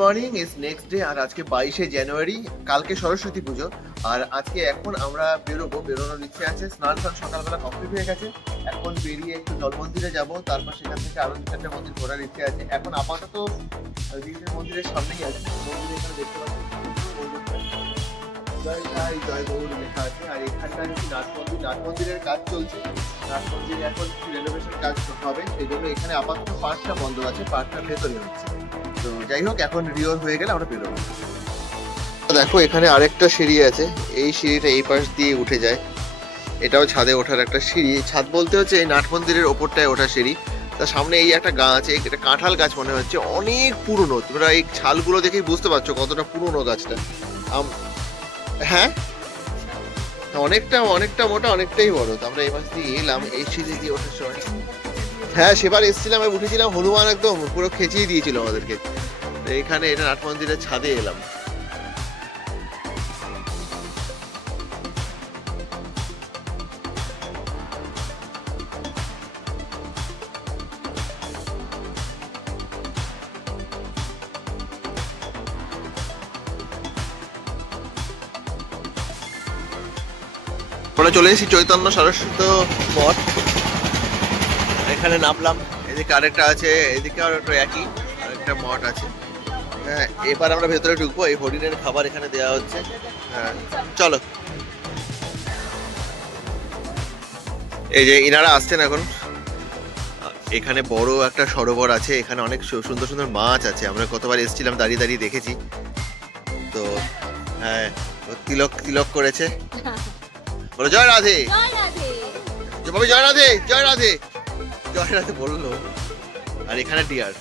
Morning is next day. আর আজকে 22শে জানুয়ারি, কালকে সরস্বতী পুজো। আর আজকে এখন আমরা বেরোনোর ইচ্ছে আছে। স্নান সকালবেলা কমপ্লিট হয়ে গেছে। এখন বেরিয়ে একটু জল মন্দিরে যাবো, তারপর সেখান থেকে আরো 2-4টে মন্দির ঘোরার ইচ্ছে আছে। এখন আপাতত দীঘির মন্দিরের সামনেই আছে। মন্দিরে এখানে দেখতে পাচ্ছি জয় সাই জয় গৌর লেখা আছে। আর এখানটা হচ্ছে নাট মন্দিরের কাজ চলছে। নাট মন্দিরে এখন রেনোভেশন কাজ হবে, সেই জন্য এখানে আপাতত পার্কটা বন্ধ আছে, পার্কটার ভেতরে হচ্ছে। তো যাই হোক, এখন রিওর হয়ে গেলে আমরা বেরোবো। দেখো এখানে আরেকটা সিঁড়ি আছে, এই সিঁড়িটা এই পাশ দিয়ে উঠে যায়। এটাও ছাদে ওঠার একটা সিঁড়ি। ছাদ বলতে হচ্ছে এই নাট মন্দিরের ওপরটায় ওঠা সিঁড়ি। তার সামনে এই একটা গাছ, এটা কাঁঠাল গাছ মনে হচ্ছে, অনেক পুরনো। তোমরা এই ছালগুলো দেখেই বুঝতে পারছো কতটা পুরনো গাছটা। হ্যাঁ, অনেকটা মোটা, অনেকটাই বড়। তো আমরা এই মাস দিয়ে এলাম এই সিঁড়ি দিয়ে ওঠার সময়। হ্যাঁ, সেবার এসেছিলাম, আমি উঠেছিলাম, হনুমান একদম পুরো খেঁচিয়ে দিয়েছিল আমাদেরকে। তো এখানে এটা নাট মন্দিরের ছাদে এলাম। আমরা চলে এসেছি চৈতন্য সারস্বত মঠ। এখানে নামলাম, এদিকে আরেকটা আছে, এদিকে আর একটা একই আরেকটা মঠ আছে। হ্যাঁ, এবার আমরা ভেতরে ঢুকবো। এই হরিণের খাবার এখানে দেওয়া হচ্ছে। হ্যাঁ চলো। এই যে ইনারা আসছেন এখন। এখানে বড় একটা সরোবর আছে, এখানে অনেক সুন্দর সুন্দর মাছ আছে। আমরা কতবার এসেছিলাম, দাঁড়িয়ে দাঁড়িয়ে দেখেছি। তো হ্যাঁ, তিলক করেছে। বলো জয় রাধে, জয় রাধে, জয় রাধে, জয় রাধে বললো। আর এখানে ডিয়ার,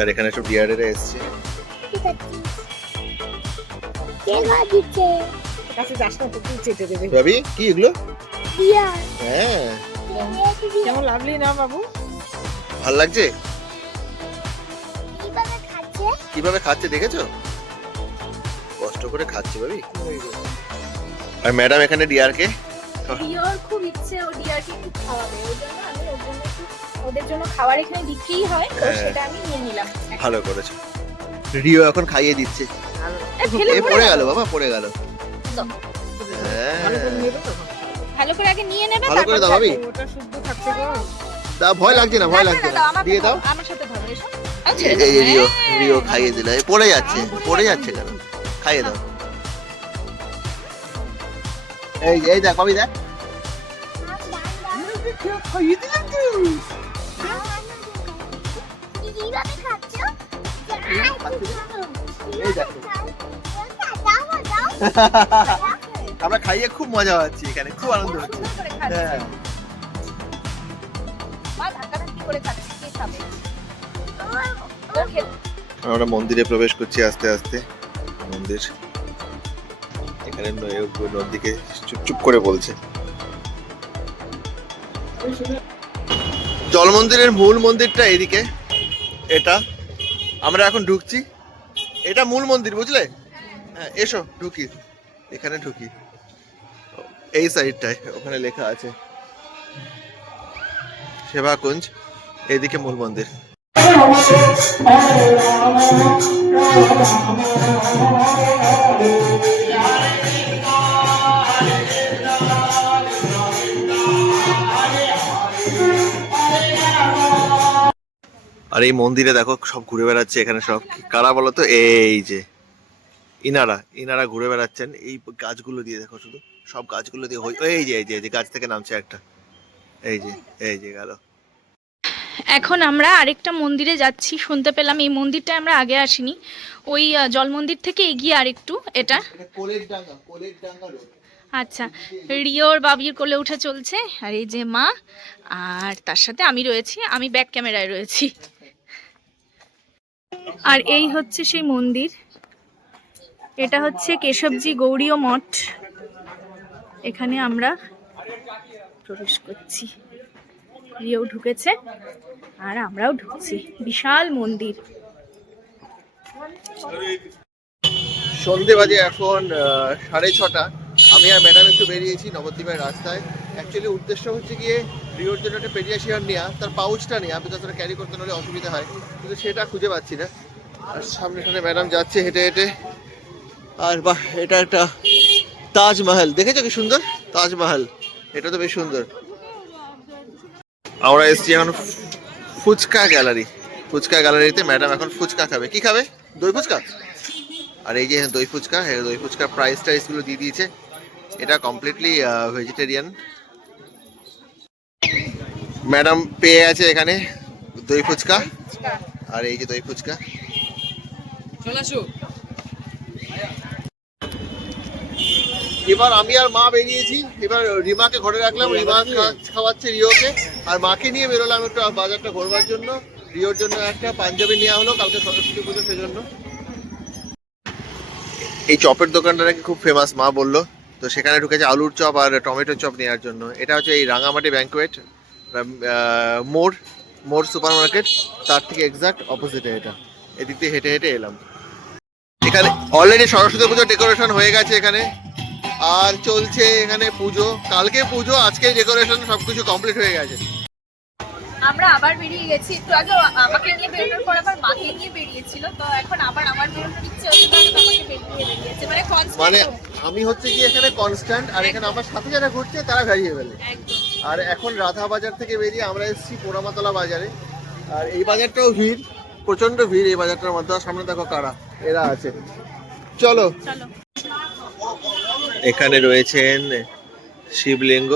আর এখানে সব ডিয়ারেরা এসছে। ভাবি কি এগুলো? হ্যাঁ, কেমন লাগলি না বাবু? ভাল লাগছে। কিভাবে খাচ্ছে দেখেছো? কষ্ট করে খাচ্ছে ভাবি। আর ম্যাডাম এখানে ডিয়ারকে, ডিয়ার খুব ইচ্ছে ও ডিয়ারকে একটু খাওয়াবে, ওই জন্য আমি ওদের জন্য খাবার এখানে বিক্রিই হয়, তো সেটা আমি নিয়ে নিলাম। ভালো করেছো। রিও এখন খাইয়ে দিচ্ছে। এ পড়ে গেল বাবা, পড়ে গেল। ভালো করে আগে নিয়ে নেবে, ভালো করে দাও ভাবি। ওটা শুদ্ধ থাকছে গো। দাও, ভয় লাগছে না, ভয় লাগছে না, দিয়ে দাও। আমার সাথে ধরো এসো। এই যে রিও খাইয়ে দিল। এ পড়ে যাচ্ছে কেন? খাইয়ে দাও। এই দেখ ভাবি, দেখ খাইয়ে দিলাম তো। এই দেখো, আমরা খাইয়ে খুব মজা পাচ্ছি, এখানে খুব আনন্দ হচ্ছে। হ্যাঁ, আমরা মন্দিরে প্রবেশ করছি আস্তে আস্তে। মন্দির এখানে নদীকে চুপ করে বলছে। জল মন্দিরের মূল মন্দিরটা এদিকে, এটা আমরা এখন ঢুকছি। এটা মূল মন্দির, বুঝলে? হ্যাঁ, এসো ঢুকি, এখানে ঢুকি। এই সাইডটায় ওখানে লেখা আছে সেবাকুঞ্জ, এইদিকে মূল মন্দির। আর এই মন্দিরে দেখো সব ঘুরে বেড়াচ্ছে এখানে। সব কারা বলো তো? এই যে ইনারা ঘুরে বেড়াচ্ছেন এই গাছগুলো দিয়ে। দেখো শুধু সব গাছগুলো দিয়ে। এই যে গাছ থেকে নামছে একটা, এই যে গেল। এখন আমরা আরেকটা মন্দিরে যাচ্ছি, শুনতে পেলাম। এই মন্দিরটা আমরা আগে আসিনি, ওই জল মন্দির থেকে এগিয়ে আরেকটু। এটা আচ্ছা, রিওর বাবির কোলে উঠে চলছে, আর এই যে মা, আর তার সাথে আমি রয়েছি, আমি ব্যাক ক্যামেরায় রয়েছি। আর এই হচ্ছে সেই মন্দির, এটা হচ্ছে কেশবজি গৌড়ীয় মঠ। এখানে আমরা প্রবেশ করছি, রিও ঢুকেছে আর আমরাও ঢুকছি। বিশাল মন্দির। সন্ধে বাজে এখন 6:30। আমি আর ম্যাডাম একটু বেরিয়েছি নবদ্বীপের রাস্তায়। অ্যাকচুয়ালি উদ্দেশ্য হচ্ছে গিয়ে রিওর জন্য একটা পেডিয়াশিয়ান নেওয়া, তার পাউচটা নেওয়া, বিকজ ওটা ক্যারি করতে হলে অসুবিধা হয়, কিন্তু সেটা খুঁজে পাচ্ছি না। আর সামনে সামনে ম্যাডাম যাচ্ছে হেঁটে হেঁটে। আর বাহ, এটা একটা তাজমহল, দেখেছো কি সুন্দর তাজমহল, এটা তো বেশ সুন্দর। আমরা এসছি এখন ফুচকা গ্যালারি। ফুচকা গ্যালারিতে ম্যাডাম এখন ফুচকা খাবে। কি খাবে? দই ফুচকা। আর এই যে দই ফুচকা, দই ফুচকা প্রাইস টাইস গুলো দিয়ে দিয়েছে। এটা কমপ্লিটলি ভেজিটেরিয়ান। ম্যাডাম পেয়ে আছে এখানে দই ফুচকা, আর এই যে দই ফুচকা। এবার আমি আর মা বেরিয়েছি। এবার রিমাকে ঘরে রাখলাম, রিমা খাওয়াচ্ছে রিওকে, আর মাকে নিয়ে বেরোলাম একটু বাজারটা ঘোরবার জন্য। রিওর জন্য একটা পাঞ্জাবি নেওয়া হলো, কালকে সরস্বতী পুজো সেজন্য। এই চপের দোকানটা নাকি খুব ফেমাস মা বললো, তো সেখানে ঢুকেছে আলুর চপ আর টমেটো চপ নেওয়ার জন্য। এটা হচ্ছে এই রাঙামাটি ব্যাংকুয়েট মোড় সুপার মার্কেট, তার থেকে এক্সাক্ট অপোজিটে এটা। এদিক দিয়ে হেঁটে হেঁটে এলাম। এখানে অলরেডি সরস্বতী পুজোর ডেকোরেশন হয়ে গেছে এখানে, আর চলছে এখানে পুজো। কালকে পুজো, আজকে ডেকোরেশন, সবকিছু কমপ্লিট হয়ে গেছে। আমরা আবার বেরিয়ে গেছি একটু আগে, আমাকে নিয়ে বেরোনোর পর আবার মাকে নিয়ে বেরিয়েছিল, তো এখন আবার আমার বেরোনোর ইচ্ছে হচ্ছে, তো আমাকে বেরিয়েছে মানে মানে আমি হচ্ছে কি এখানে কনস্ট্যান্ট, আর এখানে আমার সাথে যারা ঘুরছে তারা ভ্যারিয়েবল। আর এখন রাধা বাজার থেকে বেরিয়ে আমরা এসেছি পোড়ামাতলা বাজারে। আর এই বাজারটাও ভিড়, প্রচন্ড ভিড় এই বাজারটার মধ্যে। সামনে দেখো কারা এরা আছে। চলো। এখানে রয়েছেন শিবলিঙ্গ,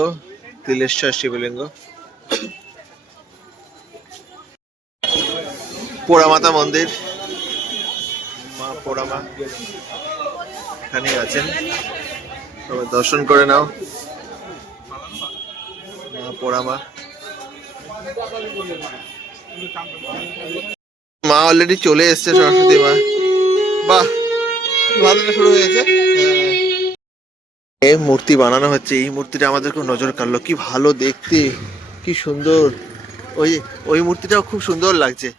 তিলেশ্বর শিবলিঙ্গ, পোড়ামাতা মন্দির, মা পোড়ামা এখানেই আছেন, সবাই দর্শন করে নাও। মা পোড়ামা, মা অলরেডি চলে এসছে, সরস্বতী মা। বাহ, ভালো শুরু হয়েছে। এই মূর্তি বানানো হচ্ছে, এই মূর্তিটা আমাদের খুব নজর কাড়লো, কি ভালো দেখতে, কি সুন্দর। ওই মূর্তিটাও খুব সুন্দর লাগছে।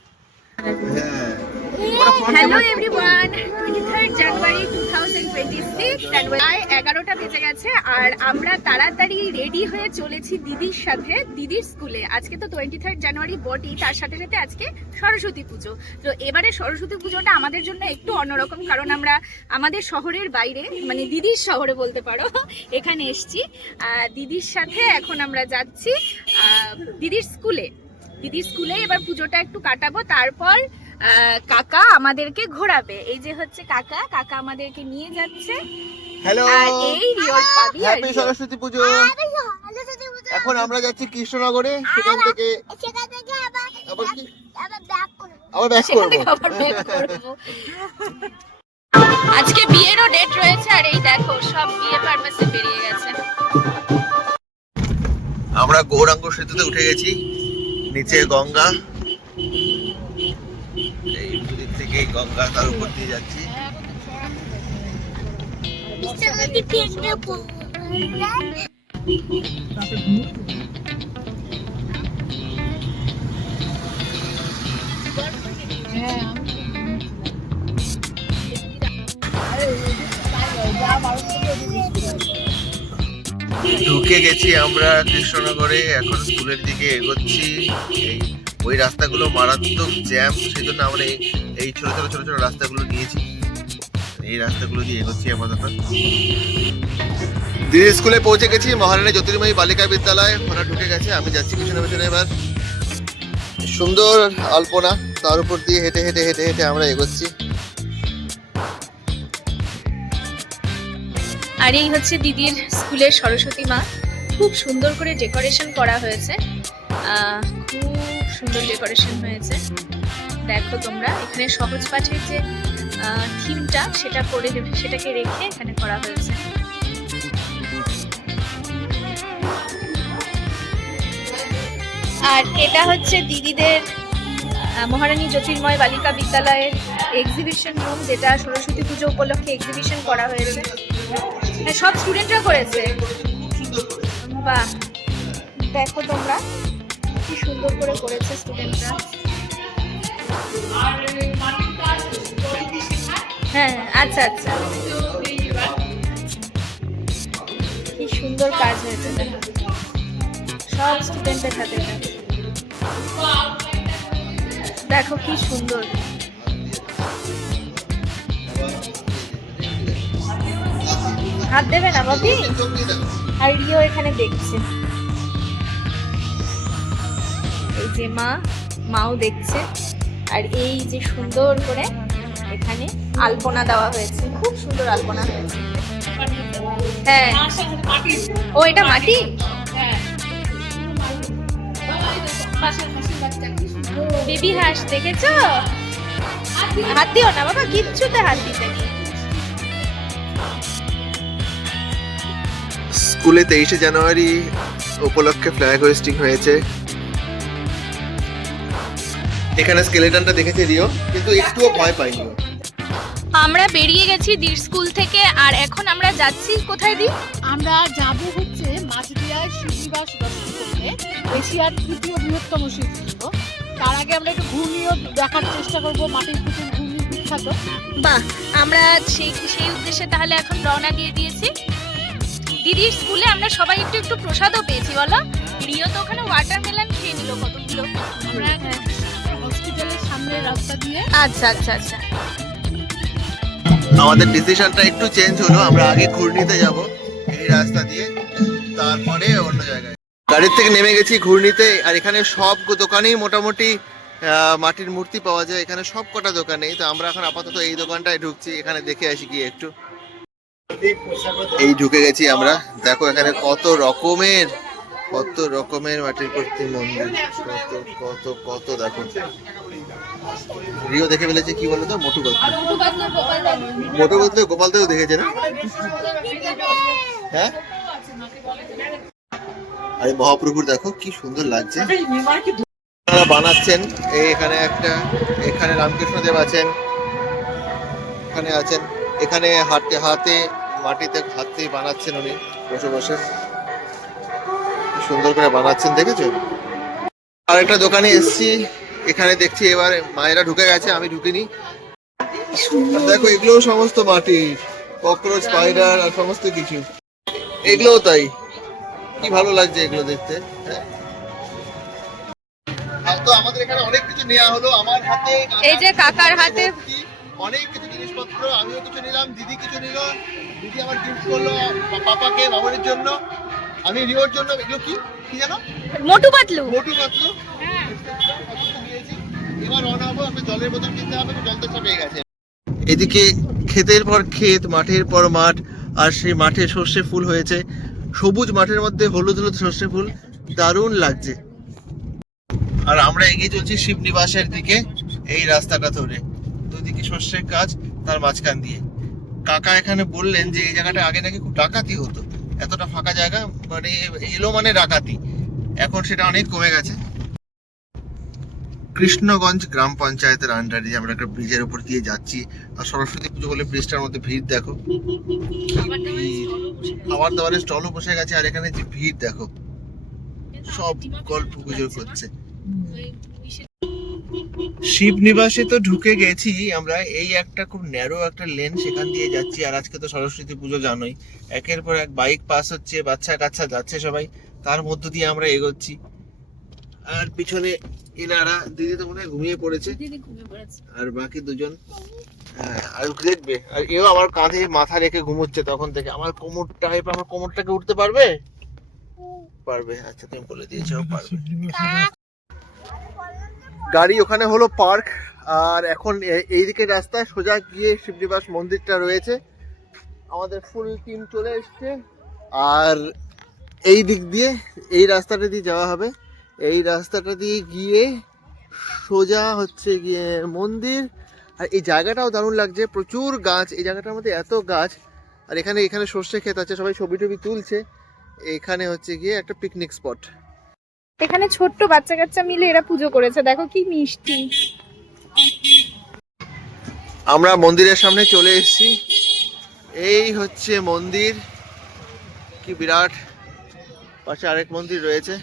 হ্যালো এভরিওয়ান, 23 জানুয়ারি 2026, 11টা বেজে গেছে, আর আমরা তাড়াতাড়ি রেডি হয়ে চলেছি দিদির সাথে দিদির স্কুলে। আজকে তো 23 জানুয়ারি বডি, তার সাথে সাথে আজকে সরস্বতী পুজো। তো এবারে সরস্বতী পুজোটা আমাদের জন্য একটু অন্যরকম, কারণ আমরা আমাদের শহরের বাইরে, মানে দিদির শহরে বলতে পারো, এখানে এসছি দিদির সাথে। এখন আমরা যাচ্ছি দিদির স্কুলে এবার পুজোটা একটু কাটাবো, তারপর কাকা আমাদেরকে ঘোরাবে। এই যে হচ্ছে কাকা আমাদেরকে নিয়ে যাচ্ছে। হ্যালো, আর এই রিওর পাবি, হ্যাপি সরস্বতী পুজো। এখন আমরা যাচ্ছি কৃষ্ণনগরে, সেখান থেকে আবার ব্যাক করব। আজকে বিয়েরও ডেট রয়েছে, আর এই দেখো সব বিয়ে পারপাসে বেরিয়ে গেছে। আমরা গৌরাঙ্গ সেতুতে উঠে গেছি, নিচে গঙ্গা, এই দিক থেকে গঙ্গা, তার উপর দিয়ে যাচ্ছি। ঢুকে গেছি আমরা কৃষ্ণনগরে, এখন স্কুলের দিকে এগোচ্ছি। ওই রাস্তাগুলো মারাত্মক জ্যাম, সেই জন্য আমরা এই ছোট ছোট রাস্তাগুলো নিয়েছি, এই রাস্তাগুলো দিয়ে এগোচ্ছি আপাতত। দিদির স্কুলে পৌঁছে গেছি, মহারানী জ্যোতির্ময়ী বালিকা বিদ্যালয়। ওরা ঢুকে গেছে, আমি যাচ্ছি পিছনে পিছনে। এবার সুন্দর আলপনা, তার উপর দিয়ে হেঁটে হেঁটে হেঁটে হেঁটে আমরা এগোচ্ছি। আর এই হচ্ছে দিদির স্কুলের সরস্বতী মা, খুব সুন্দর করে ডেকোরেশন করা হয়েছে, খুব সুন্দর ডেকোরেশন হয়েছে। দেখো তোমরা, এখানে সহজ পাঠের যে থিমটা সেটাকে রেখে এখানে করা হয়েছে। আর এটা হচ্ছে দিদিদের মহারানী জ্যোতির্ময় বালিকা বিদ্যালয়ের এক্সিবিশন রুম, যেটা সরস্বতী পুজো উপলক্ষে এক্সিবিশন করা হয়েছে। সব স্টুডেন্টরা করেছে। বাহ, দেখো তোমরা কি সুন্দর করে করেছে স্টুডেন্টরা। হ্যাঁ, আচ্ছা, কি সুন্দর কাজ হয়েছে, সব স্টুডেন্টের হাতে। দেখো কি সুন্দর। হাত দেবে না বাবি? চোখ দিয়ে দেখো। আর রিও এখানে দেখছে, এই যে মাও দেখছে। আর এই যে সুন্দর করে এখানে আলপনা দেওয়া হয়েছে, খুব সুন্দর আলপনা হয়েছে। হ্যাঁ, ও এটা মাটি। বেবি হাঁস দেখেছো? হাত দিও না বাবা, কিচ্ছুতে হাত দিতে নেই। স্কুলে 23শে জানুয়ারি উপলক্ষে ফ্ল্যাগ হোয়েস্টিং হয়েছে। এখানে স্কেলেটনটা দেখেছে রিও, কিন্তু একটুও ভয় পাইনি ও। আমরা বেরিয়ে গেছি দির স্কুল থেকে, আর এখন আমরা যাচ্ছি কোথায় দি? আমরা যাব হচ্ছে মাঝদিয়ায় শিবনিবাস দর্শন করতে, এশিয়ার তৃতীয় বৃহত্তম শিবলিঙ্গ। তার আগে আমরা একটু ঘূর্ণিও দেখার চেষ্টা করব, মাটির পুতুল ঘূর্ণি বিখ্যাত। বাহ, আমরা সেই উদ্দেশ্যে তাহলে এখন রওনা দিয়ে দিয়েছি। দিদির স্কুলে আমরা সবাই একটু একটু প্রসাদও পেয়েছি, বলো? রিও তো ওখানে ওয়াটারমেলন খেয়ে নিল কতগুলো। আমরা হসপিটালের সামনে রাস্তা দিয়ে আচ্ছা আচ্ছা আচ্ছা। আমাদের ডিসিশনটা একটু চেঞ্জ হলো, আমরা আগে ঘূর্ণিতে যাব এই রাস্তা দিয়ে, তারপরে অন্য জায়গায়। গাড়ির থেকে নেমে গেছি ঘূর্ণিতে, আর এখানে সব দোকানেই মোটামুটি মাটির মূর্তি পাওয়া যায়। এখানে সব কটা দোকানেই, তো আমরা এখন আপাতত এই দোকানটায় ঢুকছি, এখানে দেখে আসি গিয়ে একটু। এই ঢুকে গেছি আমরা, দেখো এখানে কত রকমের মাটির প্রতি মন্দির, কত কত কত দেখো। রিও দেখে ফেলেছে কি বলতো, মোটু বলতে গোপাল দেও দেখেছে না? হ্যাঁ, আরে মহাপ্রভুর দেখো কি সুন্দর লাগছে। আপনারা বানাচ্ছেন এখানে এখানে রামকৃষ্ণদেব আছেন, এখানে আছেন, এখানে হাতে মাটিতে হাতে বানাচ্ছেন উনি বসে বসে, সুন্দর করে বানাচ্ছেন, দেখেছো? আর একটা দোকানে এসছি, এখানে দেখছি এবার মায়েরা ঢুকে গেছে, আমি ঢুকিনি। দেখো এগুলোও সমস্ত মাটির, ককরোচ, স্পাইডার আর সমস্ত কিছু, এগুলোও তাই। কি ভালো লাগছে এগুলো দেখতে। তো আমাদের এখানে অনেক কিছু নেওয়া হলো, আমার হাতে এই যে কাকার হাতে অনেক কিছু জিনিসপত্র, আমিও কিছু নিলাম, দিদি কিছু নিল। দিদি আমার গিফট করলো পাপাকে, মামার জন্য, আমি রিওর জন্য। এগুলো কি জানো? মোটু পাতলু। হ্যাঁ, এবার রওনা হবো। আমরা জলের বোতল কিনতে হবে, জল তো পেয়ে গেছে। এদিকে ক্ষেতের পর ক্ষেত, মাঠের পর মাঠ, আর সেই মাঠে সর্ষে ফুল হয়েছে, সবুজ মাঠের মধ্যে হলুদ হলুদ সর্ষে ফুল, দারুণ লাগছে। আর আমরা এগিয়ে চলছি শিবনিবাসের দিকে, এই রাস্তাটা ধরে, দুদিকে সর্ষের কাজ, তার মাঝখান দিয়ে। কাকা এখানে বললেন যে এই জায়গাটা আগে নাকি খুব ডাকাতি হতো, এতটা ফাঁকা জায়গা মানে এলো মানে ডাকাতি, এখন সেটা অনেক কমে গেছে। কৃষ্ণগঞ্জ গ্রাম পঞ্চায়েতের আন্ডারে আমরা একটা ব্রিজের উপর দিয়ে যাচ্ছি, আর সরস্বতী পুজো বলে ব্রিজটার মধ্যে ভিড় দেখো, খাবার দাবারের স্টলও বসে গেছে। আর এখানে যে ভিড় দেখো, সব গল্প গুজব করছে। শিবনিবাসে তো ঢুকে গেছি আমরা, এই একটা খুব ন্যারো একটা লেন, সেখান দিয়ে যাচ্ছি। আর আজকে তো সরস্বতী পুজো জানোই, একের পর এক বাইক পাস হচ্ছে, বাচ্চা কাচ্চা যাচ্ছে সবাই, তার মধ্য দিয়ে আমরা এগোচ্ছি। আর পিছনে এনারা, দিদি তো মনে হয় ঘুমিয়ে পড়েছে, আর বাকি দুজন আর দেখবে। আর এও আমার কাঁধে মাথা রেখে ঘুমোচ্ছে তখন থেকে। আমার কোমরটাকে উঠতে পারবে? আচ্ছা, তুমি বলে দিয়েছো পারবে। গাড়ি ওখানে হলো পার্ক, আর এখন এইদিকে রাস্তা সোজা গিয়ে শিবনিবাস মন্দিরটা রয়েছে। আমাদের ফুল টিম চলে এসছে, আর এই দিক দিয়ে এই রাস্তাটা দিয়ে যাওয়া হবে। এই রাস্তাটা দিয়ে গিয়ে সোজা হচ্ছে গিয়ে মন্দির। আর এই জায়গাটাও দারুণ লাগছে, প্রচুর গাছ, এই জায়গাটার মধ্যে এত গাছ। আর এখানে সর্ষে ক্ষেত আছে, সবাই ছবি টবি তুলছে। এখানে হচ্ছে গিয়ে একটা পিকনিক স্পট। এখানে ছোট্ট বাচ্চা কাচ্চা মিলে এরা পুজো করেছে, দেখো কি মিষ্টি। আমরা মন্দিরের সামনে চলে এসেছি, এই হচ্ছে মন্দির, কি বিরাট। পাশে আরেক মন্দির রয়েছে,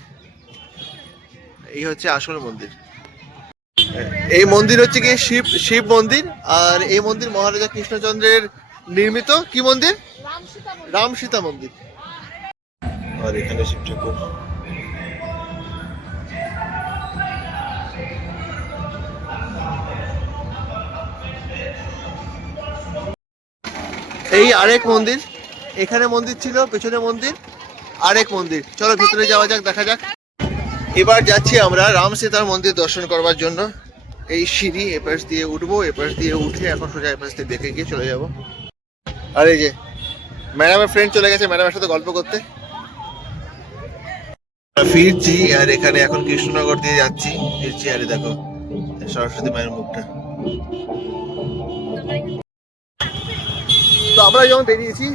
এই হচ্ছে আসল মন্দির। এই মন্দির হচ্ছে কি শিব মন্দির, আর এই মন্দির মহারাজা কৃষ্ণচন্দ্রের নির্মিত কি মন্দির? রাম সীতা মন্দির। আর এখানে শিব ঠাকুর। এই আরেক মন্দির, এখানে মন্দির ছিল, পেছনে মন্দির, আরেক মন্দির। চলো ভিতরে যাওয়া যাক, দেখা যাক। এবার যাচ্ছি আমরা রাম সীতার মন্দির দর্শন করবার জন্য। এই সিঁড়ি এপাশ দিয়ে উঠবো, এপাশ দিয়ে উঠে এখন সোজা এপাশ দিয়ে দেখে গিয়ে চলে যাব। আর এই যে ম্যাডামের ফ্রেন্ড চলে গেছে ম্যাডামের সাথে গল্প করতে। ফিরছি আর এখানে এখন কৃষ্ণনগর দিয়ে যাচ্ছি, ফিরছি। আরে দেখো সরস্বতী মায়ের মুখটা। তো আমরা যখন বেরিয়েছি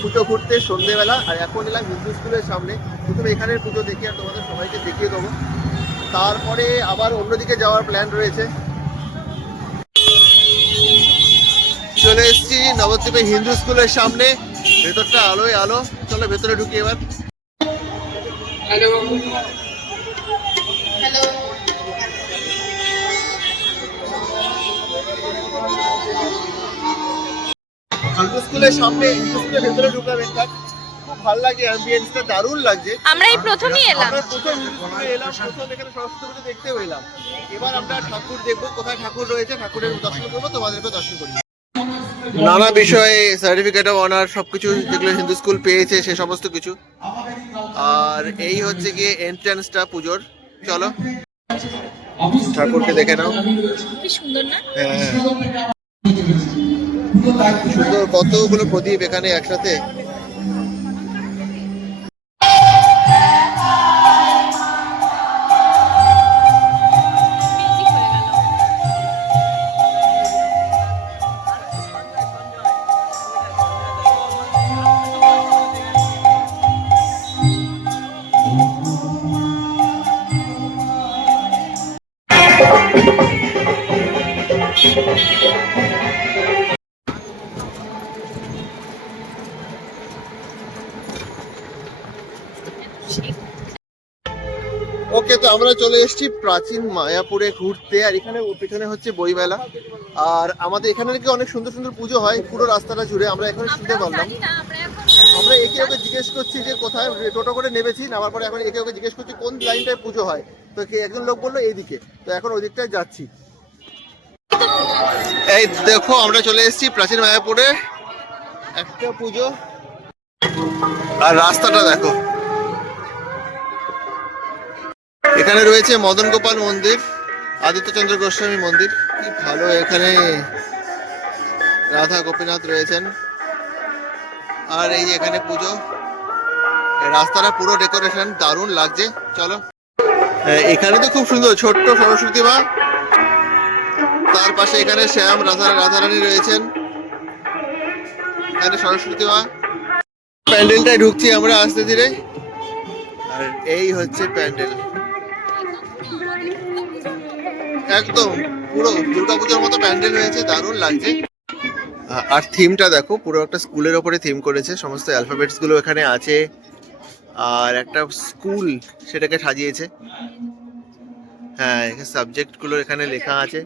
পুজো ঘুরতে সন্ধ্যেবেলা, আর এখন এলাম হিন্দু স্কুলের সামনে। প্রথমে এখানের পুজো দেখি আর তোমাদের সবাইকে দেখিয়ে দেবো, তারপরে আবার অন্যদিকে যাওয়ার প্ল্যান রয়েছে। চলে এসেছি নবদ্বীপে হিন্দু স্কুলের সামনে, ভেতরটা আলোয় আলো। চলো ভেতরে ঢুকি এবার। Hello hello. হিন্দু স্কুলের সামনে, হিন্দু স্কুলের ভেতরে ঢুকলাম। একটা খুব ভালো লাগছে, অ্যাম্বিয়েন্সটা দারুণ লাগছে। আমরা এই প্রথমই এলাম, আমরা প্রথম হিন্দু স্কুলে এলাম, প্রথম এখানে সরস্বতী পুজো দেখতেও এলাম। এবার আমরা ঠাকুর দেখবো, কোথায় ঠাকুর রয়েছে, ঠাকুরের দর্শন করবো, তোমাদেরকে দর্শন করি। নানা বিষয়ে সার্টিফিকেট অফ অনার সবকিছু যেগুলো হিন্দু স্কুল পেয়েছে সে সমস্ত কিছু। আর এই হচ্ছে গিয়ে এন্ট্রান্সটা পুজোর। চলো ঠাকুরকে দেখে নাও। কি সুন্দর না? হ্যাঁ সুন্দর, কতগুলো প্রদীপ এখানে একসাথে। ওকে, তো আমরা চলে এসেছি প্রাচীন মায়াপুরে ঘুরতে। আর এখানে পেছনে হচ্ছে বইমেলা। আর আমাদের এখানে নাকি অনেক সুন্দর সুন্দর পুজো হয় পুরো রাস্তাটা জুড়ে, আমরা এখানে শুনতে পারলাম। আমরা একে ওকে জিজ্ঞেস করছি যে কোথায়, টোটো করে নেমেছি, নামার পরে এখন একে ওকে জিজ্ঞেস করছি কোন লাইনটায় পুজো হয়। তো একজন লোক বললো এইদিকে, তো এখন ওই দিকটায় যাচ্ছি। এই দেখো আমরা চলে এসেছি প্রাচীন মায়াপুরে একটা পুজো। আর রাস্তাটা দেখো, এখানে রয়েছে মদন গোপাল মন্দির, আদিত্যচন্দ্র গোস্বামী মন্দির। কি ভালো, এখানে রাধা গোপীনাথ রয়েছেন। আর এই এখানে পুজো, রাস্তাটা পুরো ডেকোরেশন দারুণ লাগছে। চলো এখানে তো খুব সুন্দর ছোট্ট সরস্বতী মা, তার পাশে এখানে শ্যাম রাধারানী রয়েছেন, এখানে সরস্বতী মা। প্যান্ডেলটায় ঢুকছি আমরা আস্তে ধীরে। আর এই হচ্ছে প্যান্ডেল, একদম পুরো দুর্গাপুজোর মতো প্যান্ডেল হয়েছে, দারুণ লাগছে। আর থিমটা দেখো, পুরো একটা স্কুলের ওপরে থিম করেছে, সমস্ত অ্যালফাবেটস গুলো এখানে আছে। আর একটা স্কুল সেটাকে সাজিয়েছে। হ্যাঁ, এখানে সাবজেক্ট গুলো এখানে লেখা আছে।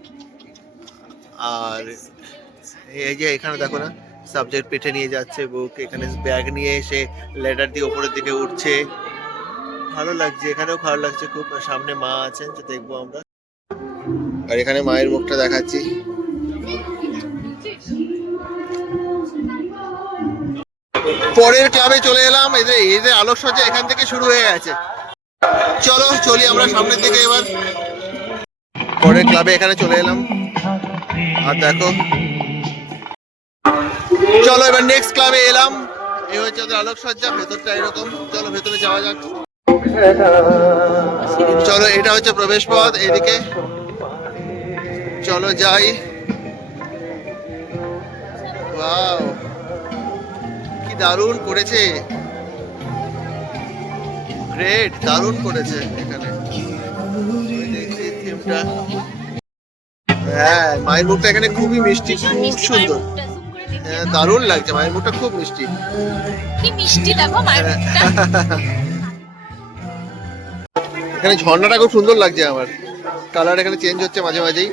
আর এই যে এখানে দেখো না, সাবজেক্ট পেটে নিয়ে যাচ্ছে বুক, এখানে ব্যাগ নিয়ে এসে লেডার দিয়ে উপরের দিকে উঠছে। ভালো লাগছে, এখানেও ভালো লাগছে খুব। সামনে মা আছেন, যে দেখবো আমরা। আর এখানে মায়ের মুখটা দেখাচ্ছি। পরের ক্লাবে চলে এলাম। এই যে আলোকসজ্জা এখান থেকে শুরু হয়ে গেছে। চলো চলি আমরা সামনের দিকে এবার। পরের ক্লাবে এখানে চলে এলাম। আর দেখো, চলো এবার নেক্সট ক্লাবে এলাম। এই হচ্ছে ওদের আলোকসজ্জা, ভেতরটা এরকম। চলো ভেতরে যাওয়া যাক। চলো এটা হচ্ছে প্রবেশ পথ, এদিকে চলো যাই। ওয়াও, কি দারুণ করেছে, গ্রেট, দারুণ করেছে এখানে। হ্যাঁ, মায়ের মুখটা এখানে খুবই মিষ্টি, খুব সুন্দর। হ্যাঁ, দারুণ লাগছে, মায়ের মুখটা খুব মিষ্টি। কি মিষ্টি দেখো মায়ের মুখটা। এখানে ঝর্ণাটা খুব সুন্দর লাগছে আমার, কালার এখানে চেঞ্জ হচ্ছে মাঝে মাঝেই।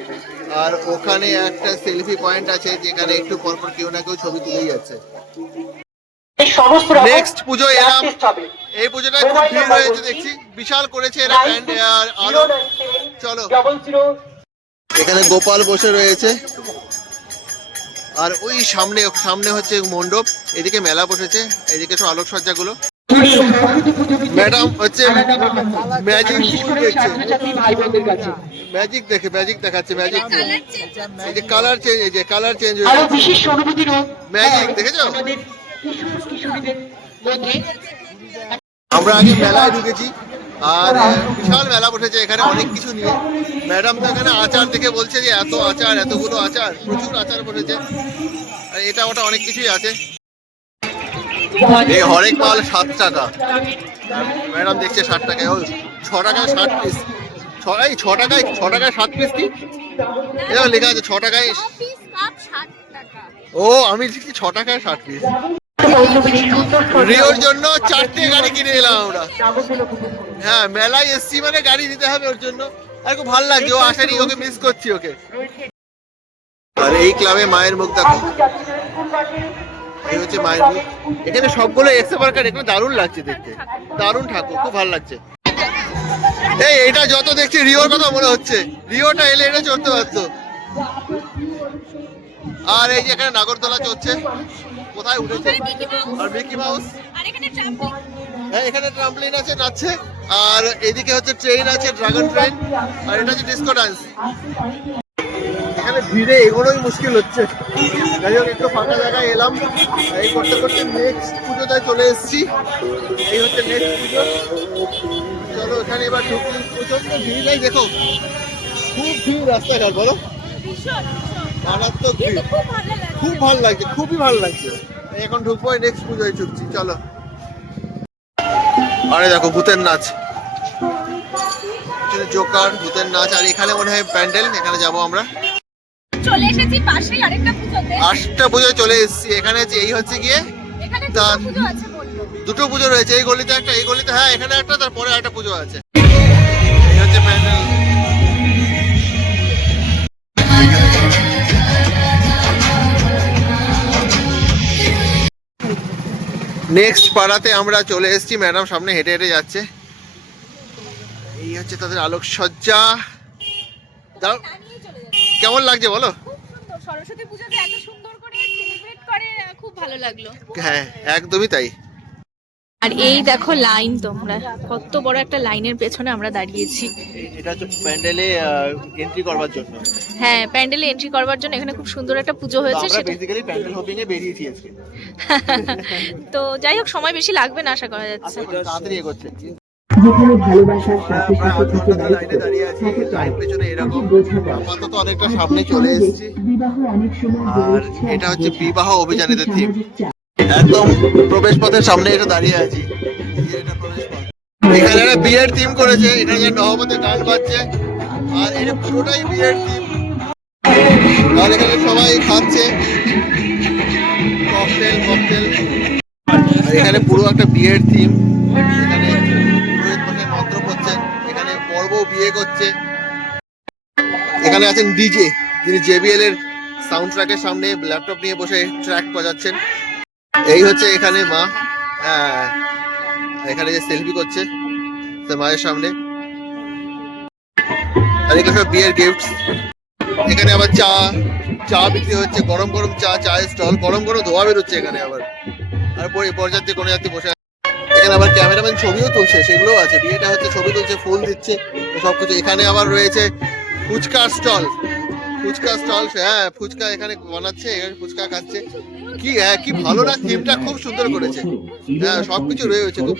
আর ওখানে একটা সেলফি পয়েন্ট আছে, যেখানে একটু পরপর কেউ না কেউ ছবি তুলেই যাচ্ছে। নেক্সট পুজো এলাম। এই পুজোটা খুব ভিড় হয়েছে দেখছি, বিশাল করেছে এরা প্যান্ডেল আলো। চলো, এখানে গোপাল বসে রয়েছে। আর ওই সামনে সামনে হচ্ছে মণ্ডপ, এদিকে মেলা বসেছে, এদিকে সব আলোকসজ্জাগুলো। ম্যাডাম হচ্ছে ম্যাজিক দেখছে, ম্যাজিক দেখে ম্যাজিক দেখাচ্ছে, ম্যাজিক এই যে কালার চেঞ্জ, এই যে কালার চেঞ্জ হয়ে ম্যাজিক দেখেছো? আমরা আগে মেলায় ঢুকেছি, আর বিশাল মেলা বসেছে এখানে অনেক কিছু নিয়ে। ম্যাডাম তো এখানে আচার দেখে বলছে যে এত আচার, এতগুলো আচার, প্রচুর আচার বসেছে, আর এটা ওটা অনেক কিছুই আছে। এই হরেক মাল 7 টাকা, ম্যাডাম দেখছে 60 টাকায়, ও 6 টাকায় 60 পিস, 6 টাকায় 7 পিস কি এটা লেখা আছে 6 টাকায়। ও আমি লিখছি 6 টাকায় 60 পিস। রিওর জন্য 4টে গাড়ি কিনে এলাম আমরা। হ্যাঁ, মেলায় এসছি মানে গাড়ি নিতে হবে ওর জন্য, আর খুব ভালো লাগছে, ও আসেনি, ওকে মিস করছি ওকে। আর এই ক্লাবে মায়ের মুখ দেখো, এই হচ্ছে মায়ের মুখ। এখানে সবগুলো এক্সে পার্কার, এখানে দারুণ লাগছে দেখতে, দারুণ ঠাকুর, খুব ভালো লাগছে। এই এটা যত দেখছি রিওর কথা মনে হচ্ছে, রিওটা এলে এটা চড়তে পারতো। আর এই যে এখানে নাগরদোলা চলছে, কোথায় উঠেছে, আর মিকি মাউস, হ্যাঁ এখানে ট্রাম্পলিন আছে, নাচছে। আর এদিকে হচ্ছে ট্রেন আছে, ড্রাগন ট্রেন, আর এটা হচ্ছে ডিস্কো ডান্স। এখানে ভিড়ে এগোনোই মুশকিল হচ্ছে, যাই হোক একটু ফাঁকা জায়গায় এলাম, এই করতে করতে নেক্সট পুজোটায় চলে এসেছি। এই হচ্ছে নেক্সট পুজো, চলো এখানে এবার ঢুকি। প্রচন্ড ভিড় নেই, দেখো খুব ভিড় রাস্তাঘাট, বলো মারাত্মক ভিড়, খুব ভালো লাগছে, খুবই ভালো লাগছে। এখন ঢুকবো, নেক্সট পুজোয় ঢুকছি, চলো। আরে দেখো ভূতের নাচ, জোকার, ভূতের নাচ, আর এখানে মনে হয় প্যান্ডেল, এখানে যাবো আমরা। চলে এসেছি পাশেই আরেকটা পুজোতে, 8টা পুজোয় চলে এসেছি। এখানে এই হচ্ছে গিয়ে এখানে তার পুজো আছে, বললো 2টো পুজো রয়েছে, এই গলিতে একটা, এই গলিতে, হ্যাঁ এখানে একটা, তারপরে একটা পুজো আছে। এই হচ্ছে প্যান্ডেল। নেক্সট পাড়াতে আমরা চলে এসেছি, ম্যাডাম সামনে হেঁটে হেঁটে যাচ্ছে। এই হচ্ছে তাদের আলোকসজ্জা, কেমন লাগছে বলো? সরস্বতী পূজাতে এত সুন্দর করে সেলিব্রেট করে, খুব ভালো লাগলো। হ্যাঁ একদমই তাই। আর এই দেখো লাইন, তোমরা কত বড় একটা লাইনের পেছনে আমরা দাঁড়িয়েছি। এটা হচ্ছে প্যান্ডেলে এন্ট্রি করবার জন্য। হ্যাঁ, প্যান্ডেলে এন্ট্রি করবার জন্য এখানে খুব সুন্দর একটা পুজো হয়েছে, সেটা বেসিক্যালি প্যান্ডেল হপিং এ বেরিয়েছি আজকে। তো যাই হোক, সময় বেশি লাগবে না আশা করা যাচ্ছে। তাড়াতাড়ি এগোচ্ছে। যেখানে ভালোবাসার সাথে সাথে থেকে লাইনে দাঁড়িয়ে আছি, লাইন পেছনে এরকম। আপাতত অনেকটা সামনে চলে এসেছি। বিবাহ অনেক সময় আর এটা হচ্ছে বিবাহ অভিযানের থিম, একদম প্রবেশ পথের সামনে এটা দাঁড়িয়ে আছি। এটা প্রবেশ পথ, এখানে একটা বিয়ের থিম করেছে, এখানে যে নহবতে গান বাজছে, আর এটা পুরোটাই বিয়ের থিম। আর এখানে সবাই খাচ্ছে ককটেল ককটেল, আর এখানে পুরো একটা বিয়ের থিম। এখানে পুরোহিত মশাই মন্ত্র করছেন, এখানে পর্ব বিয়ে করছে। এখানে আছেন ডিজে, যিনি JBL এর সাউন্ড ট্র্যাকের সামনে ল্যাপটপ নিয়ে বসে ট্র্যাক বাজাচ্ছেন। এই হচ্ছে এখানে মা, হ্যাঁ এখানে যে সেলফি করছে মায়ের সামনে। আর এখানে সব বিয়ের গিফট। এখানে আবার চা বিক্রি হচ্ছে, গরম গরম চায়ের স্টল, গরম গরম ধোয়া বেরোচ্ছে এখানে আবার। আর বরযাত্রী কোনো যাত্রী বসে, এখানে আবার ক্যামেরাম্যান ছবিও তুলছে, সেগুলোও আছে। বিয়েটা হচ্ছে, ছবি তুলছে, ফুল দিচ্ছে, সবকিছু। এখানে আবার রয়েছে ফুচকার স্টল, হ্যাঁ ফুচকা এখানে বানাচ্ছে, এখানে ফুচকা খাচ্ছে। কি হ্যাঁ কি ভালো না, থিমটা খুব সুন্দর করেছে। হ্যাঁ সবকিছু রয়েছে, খুব